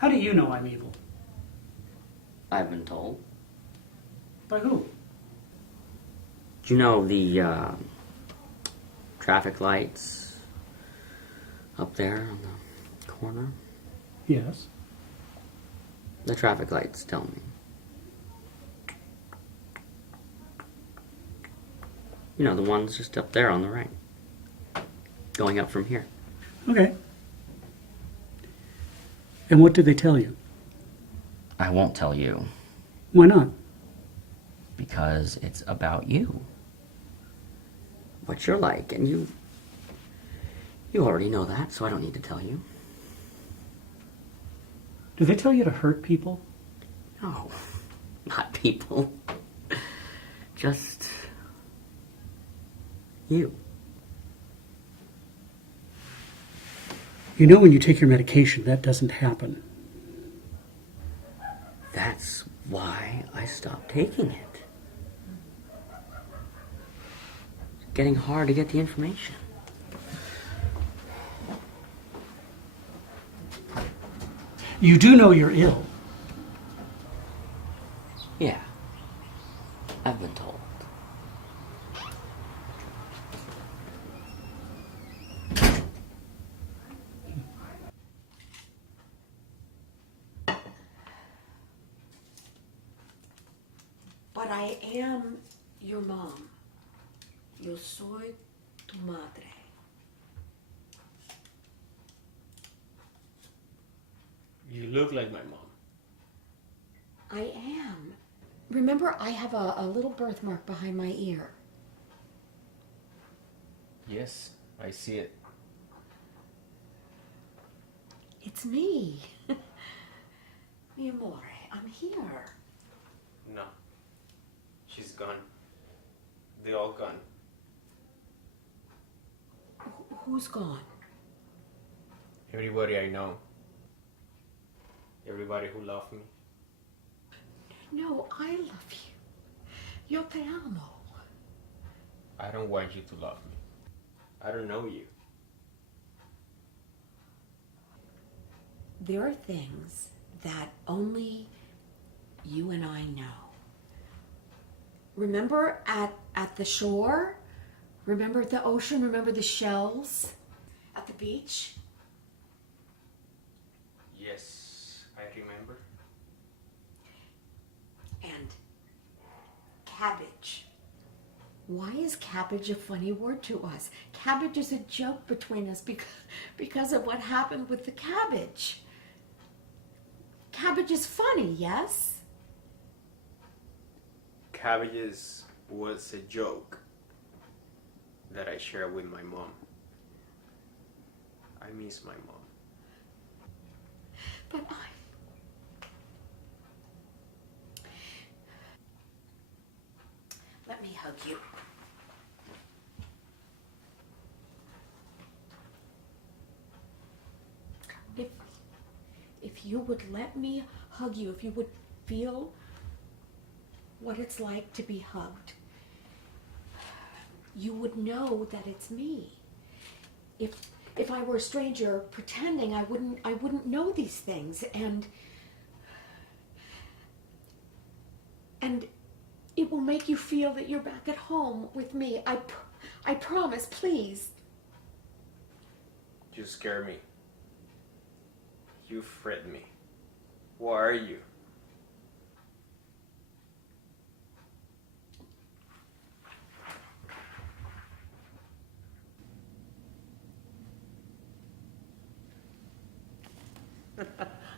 How do you know I'm evil? I've been told. By who? Do you know the traffic lights up there on the corner? Yes. The traffic lights tell me. You know, the ones just up there on the right. Going up from here. Okay. And what did they tell you? I won't tell you. Why not? Because it's about you. What you're like, and you already know that, so I don't need to tell you. Do they tell you to hurt people? No, not people. Just you. You know when you take your medication, that doesn't happen. That's why I stopped taking it. It's getting hard to get the information. You do know you're ill. Yeah, I've been told. But I am your mom. Yo soy tu madre. You look like my mom. I am. Remember, I have a little birthmark behind my ear. Yes, I see it. It's me. Mi amore, I'm here. No. She's gone. They all gone. Who's gone? Everybody I know. Everybody who loved me. No, I love you. Yo te amo. I don't want you to love me. I don't know you. There are things that only you and I know. Remember at the shore? Remember at the ocean? Remember the shells at the beach? Yes, I remember. And cabbage. Why is cabbage a funny word to us? Cabbage is a joke between us because of what happened with the cabbage. Cabbage is funny, yes? Cabbages was a joke that I shared with my mom. I miss my mom. But let me hug you. If you would let me hug you, if you would feel what it's like to be hugged, you would know that it's me. If I were a stranger pretending, I wouldn't know these things, and it will make you feel that you're back at home with me. I promise, please. You scare me. You fret me. Who are you?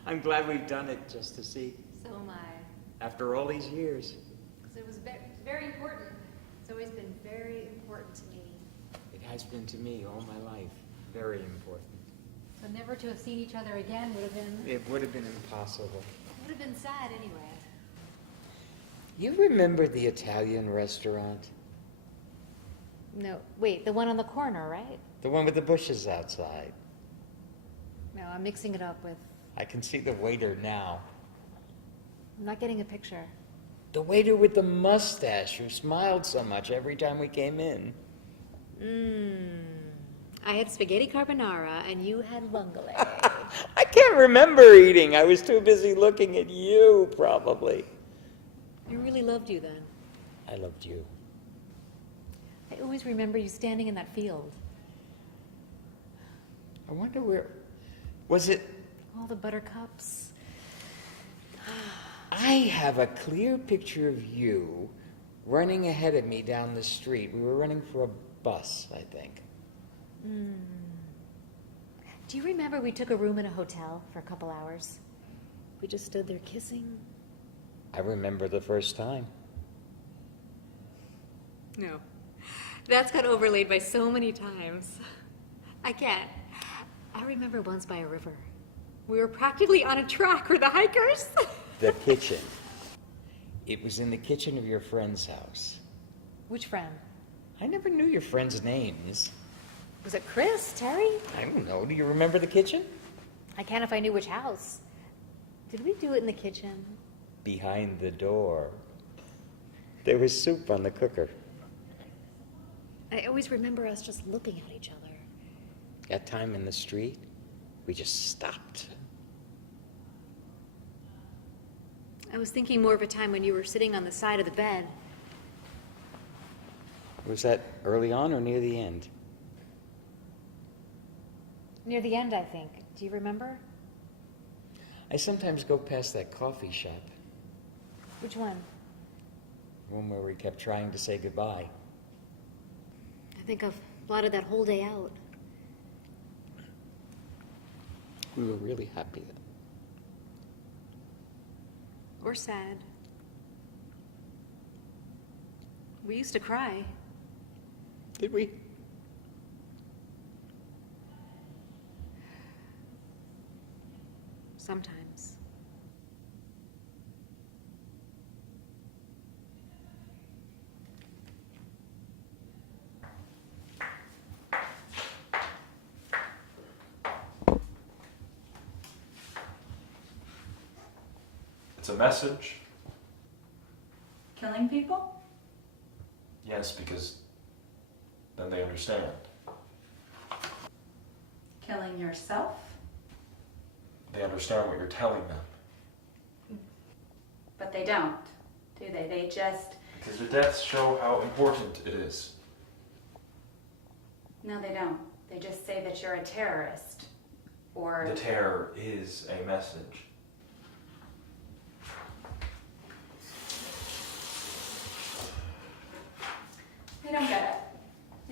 I'm glad we've done it just to see. So am I. After all these years. Because it was very important. It's always been very important to me. It has been to me all my life. Very important. So never to have seen each other again would have been... It would have been impossible. It would have been sad anyway. You remember the Italian restaurant? No, wait, the one on the corner, right? The one with the bushes outside. No, I'm mixing it up with... I can see the waiter now. I'm not getting a picture. The waiter with the mustache who smiled so much every time we came in. I had spaghetti carbonara and you had vongole. I can't remember eating. I was too busy looking at you, probably. I really loved you then. I loved you. I always remember you standing in that field. I wonder where... Was it... All the buttercups. I have a clear picture of you running ahead of me down the street. We were running for a bus, I think. Do you remember we took a room in a hotel for a couple hours? We just stood there kissing. I remember the first time. No. That's got overlaid by so many times. I can't. I remember once by a river. We were practically on a track with the hikers. The kitchen. It was in the kitchen of your friend's house. Which friend? I never knew your friends' names. Was it Chris? Terry? I don't know. Do you remember the kitchen? I can't if I knew which house. Did we do it in the kitchen? Behind the door. There was soup on the cooker. I always remember us just looking at each other. That time in the street, we just stopped. I was thinking more of a time when you were sitting on the side of the bed. Was that early on or near the end? Near the end, I think. Do you remember? I sometimes go past that coffee shop, Which one? one where we kept trying to say goodbye. I think I've blotted that whole day out. We were really happy then. Or sad. We used to cry. Did we? Sometimes. It's a message. Killing people? Yes, because then they understand. Killing yourself? They understand what you're telling them. But they don't, do they? They just... Because your deaths show how important it is. No, they don't. They just say that you're a terrorist. Or... The terror is a message. They don't get it.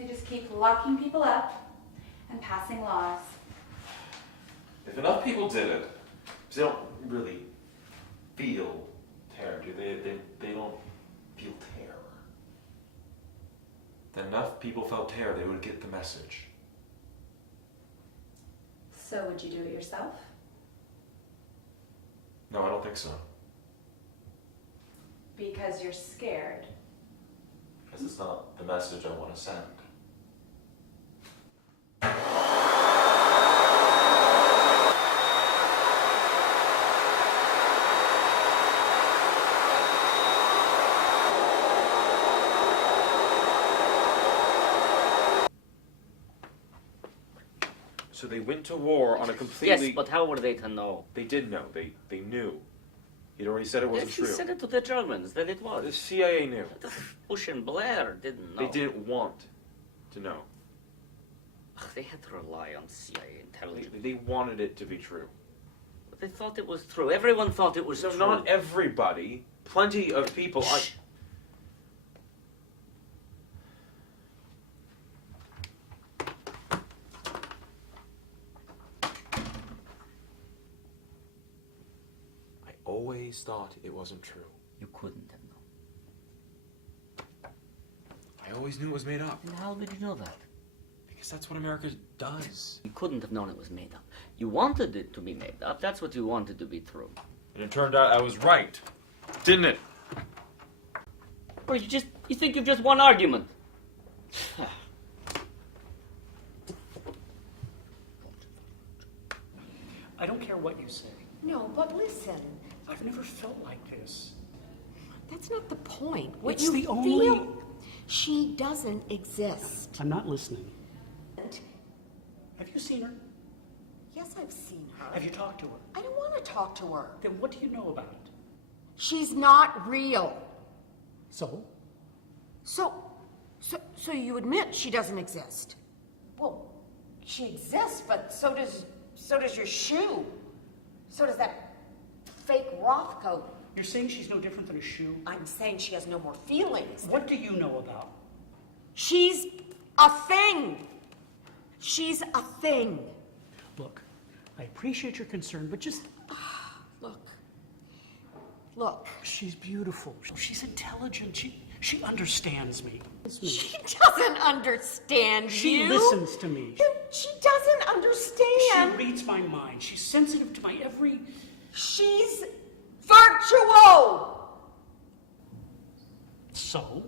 They just keep locking people up and passing laws. If enough people did it, because they don't really feel terror, do they? They don't feel terror. Then enough people felt terror, they would get the message. So would you do it yourself? No, I don't think so. Because you're scared. Because it's not the message I want to send. So they went to war on a completely... Yes, but how were they to know? They did know. They knew. He'd already said it wasn't He true. said it to the Germans that it The was. CIA knew. Bush and Blair didn't know. They didn't want to know. Ugh, they had to rely on CIA intelligence. They wanted it to be true. But they thought it was true. Everyone thought it was So true. not everybody. Plenty of people. Shh. I always thought it wasn't true. You couldn't have known. I always knew it was made up. And how did you know that? Because that's what America does. You couldn't have known it was made up. You wanted it to be made up. That's what you wanted to be true. And it turned out I was right. Didn't it? Or you think you've just won argument. I don't care what you say. No, but listen, I've never felt like this. that's not the point. What It's you the only- feel, she doesn't exist. I'm not listening. And Have you seen her? Yes, I've seen her. Have you talked to her? I don't want to talk to her. Then what do you know about it? She's not real. So? So you admit she doesn't exist? Well, she exists, but so does your shoe. So does that fake Roth coat. You're saying she's no different than a shoe? I'm saying she has no more feelings. What do you know about? She's a thing. She's a thing. Look, I appreciate your concern, but just... Look. She's beautiful. She's intelligent. She understands me. She doesn't understand She you. listens to me. She doesn't She understand. reads my mind. She's sensitive to my every... She's virtual. So?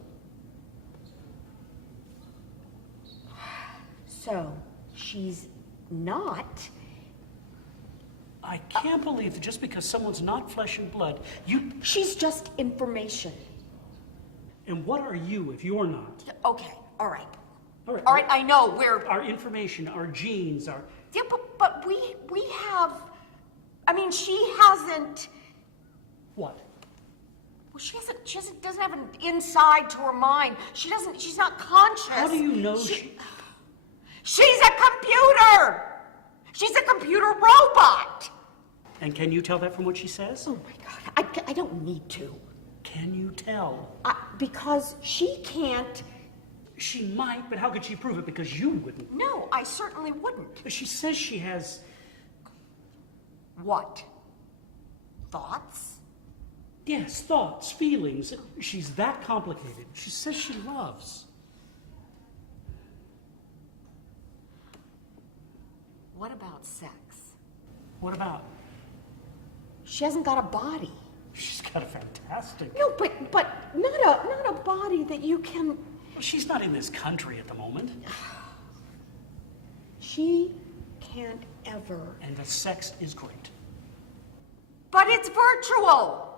So, she's not. I can't believe that just because someone's not flesh and blood, you... She's just information. And what are you if you're not? Okay, all right. All right, All right, I know we're... Our information, our genes, our... Yeah, but we have... I mean, she hasn't... What? Well, she doesn't have an inside to her mind. She's not conscious. How do you know She's a computer! She's a computer robot! And can you tell that from what she says? Oh my God, I don't need to. Can you tell? Because she can't... She might, but how could she prove it? Because you wouldn't. No, I certainly wouldn't. She says she has... What? Thoughts? Yes, thoughts, feelings. She's that complicated. She says she loves. What about sex? What about? She hasn't got a body. She's got a fantastic... No, but not a body that you can... Well, she's not in this country at the moment. She can't ever... And the sex is great. But it's virtual!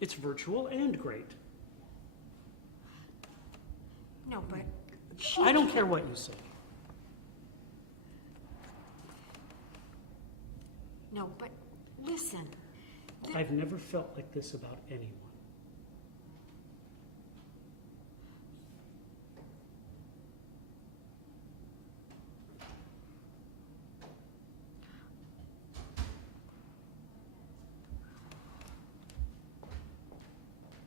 It's virtual and great. No, but... I don't care what you say. No, but listen. I've never felt like this about anyone.